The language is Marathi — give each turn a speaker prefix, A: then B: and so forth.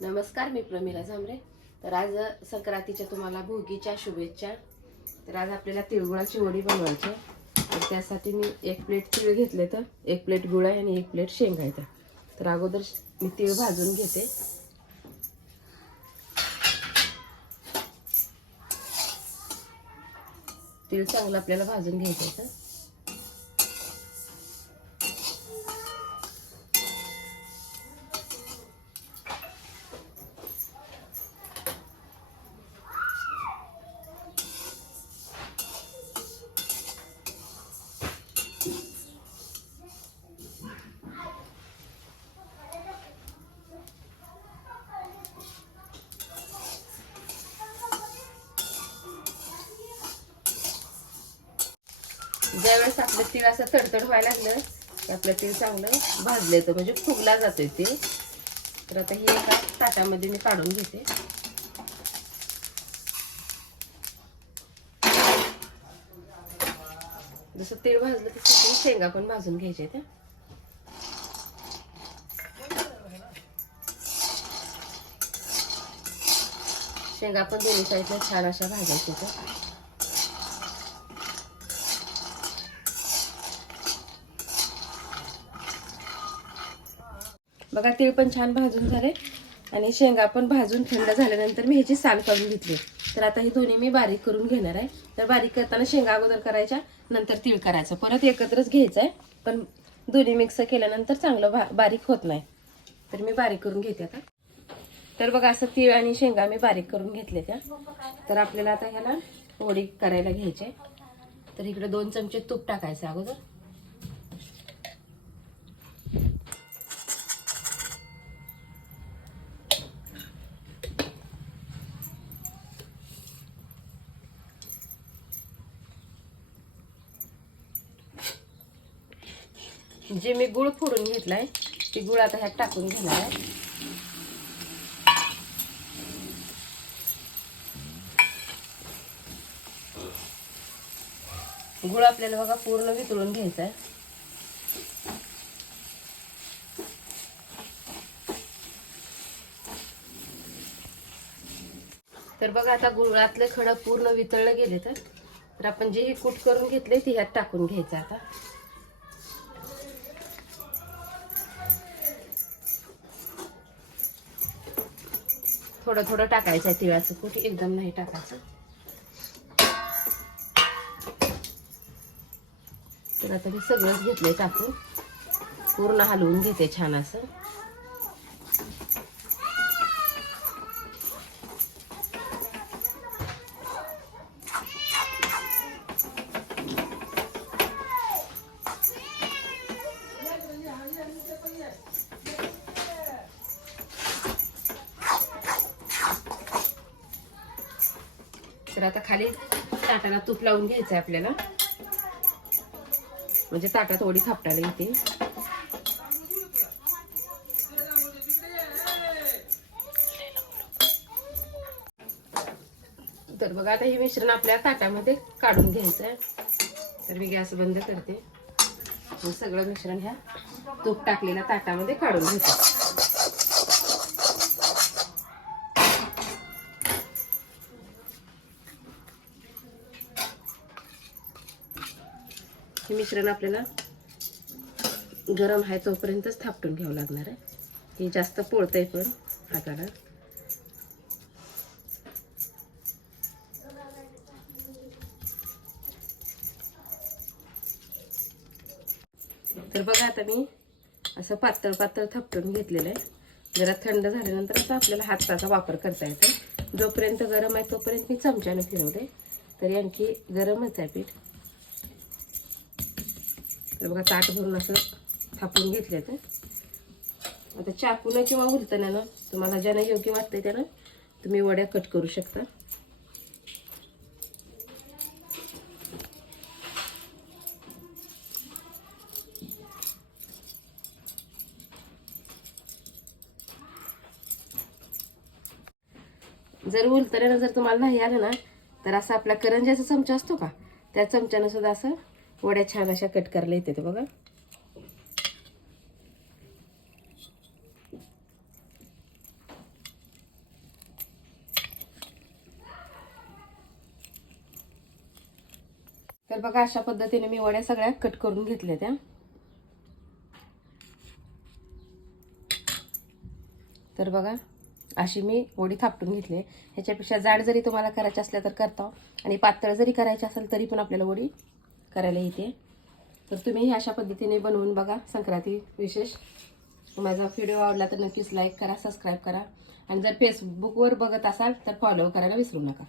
A: नमस्कार मी प्रमिला झांबरे. तर आज संक्रांतीच्या तुम्हाला भोगीच्या शुभेच्छा. तर आज आपल्याला तिळगुळाची वडी बनवायची तर त्यासाठी मी एक प्लेट तिळ घेतले तर एक प्लेट गुळ आहे आणि एक प्लेट शेंगा तर अगोदर मी तिळ भाजून घेते. तिळ चांगलं आपल्याला भाजून घ्यायचं ज्यावेळेस आपलं तीळ असं तडतड व्हायला लागलं की आपलं तीळ चांगलं भाजलं येतं. म्हणजे फुगला जातोय ते तर आता हे एका ताटामध्ये मी काढून घेते. जसं तीळ भाजलं तसं ते शेंगा पण भाजून घ्यायचे त्या शेंगा पण दोन्ही साईडला छान अशा भाजायच्या त्या बघा तीळ पण छान भाजून झाले. आणि शेंगा पण भाजून थंड झाल्यानंतर मी ह्याची साल काढून घेतली तर आता ही दोन्ही मी बारीक करून घेणार आहे. तर बारीक करताना शेंगा अगोदर करायच्या नंतर तीळ करायचं. परत एकत्रच घ्यायचं आहे पण दोन्ही मिक्स केल्यानंतर चांगलं बा बारीक होत नाही. तर मी बारीक करून घेते आता. तर बघा असं तीळ आणि शेंगा मी बारीक करून घेतले त्या. तर आपल्याला आता ह्याला वडी करायला घ्यायचे तर इकडे दोन चमचे तूप टाकायचं अगोदर. जे मी गुळ फोडून घेतलाय ते गुळ आता ह्यात टाकून घेणार आहे. गुळ आपल्याला बघा पूर्ण वितळून घ्यायचा आहे. तर बघा आता गुळातले खडं पूर्ण वितळलं गेले तर तर आपण जे हे कूट करून घेतले ते ह्यात टाकून घ्यायचं आता. थोडं थोडं टाकायचं आहे तिळाचं कूट एकदम नाही टाकायचं. तर आता मी सगळंच घेतलंय टाकून पूर्ण हलवून घेते छान असं. तर आता खाली ताटाला तूप लावून घ्यायचं आहे आपल्याला. म्हणजे ताटात ओढी थापटायला येते. तर बघा आता हे मिश्रण आपल्या ताटामध्ये काढून घ्यायचं आहे तर मी गॅस बंद करते. सगळं मिश्रण ह्या तूप टाकलेल्या ताटामध्ये काढून घेते. हे मिश्रण आपल्याला गरम आहे तोपर्यंतच थापटून घ्यावं लागणार आहे. हे जास्त पोळतंय पण हाताला. तर बघा आता मी असं पातळ पातळ थापटून घेतलेलं आहे. जरा थंड झाल्यानंतर असं आपल्याला हाताचा वापर करता येतो जोपर्यंत गरम आहे तोपर्यंत मी चमच्याने फिरवले तर आणखी गरमच आहे पीठ. तर बघा ताट भरून असं थापून घेतलं तर आता चाकून किंवा उलतण्यानं तुम्हाला ज्यानं योग्य वाटतंय त्यानं तुम्ही वड्या कट करू शकता. जर उलतऱ्यानं जर तुम्हाला नाही आलं ना तर असं आपला करंजाचा चमचा असतो का? त्या चमच्यानं सुद्धा असं वड्या छान अशा कट करायला येते ते बघा. तर बघा अशा पद्धतीने मी वड्या सगळ्या कट करून घेतल्या त्या. तर बघा अशी मी वडी थापटून घेतली ह्याच्यापेक्षा जाड जरी तुम्हाला करायची असल्या तर करता. आणि पातळ जरी करायची असेल तरी पण आपल्याला वडी करायला येते. तर तुम्ही हे अशा पद्धतीने बनवून बघा संक्रांती विशेष. माझा व्हिडिओ आवडला तर नक्कीच लाईक करा सबस्क्राईब करा. आणि जर फेसबुकवर बघत असाल तर फॉलो करायला विसरू नका.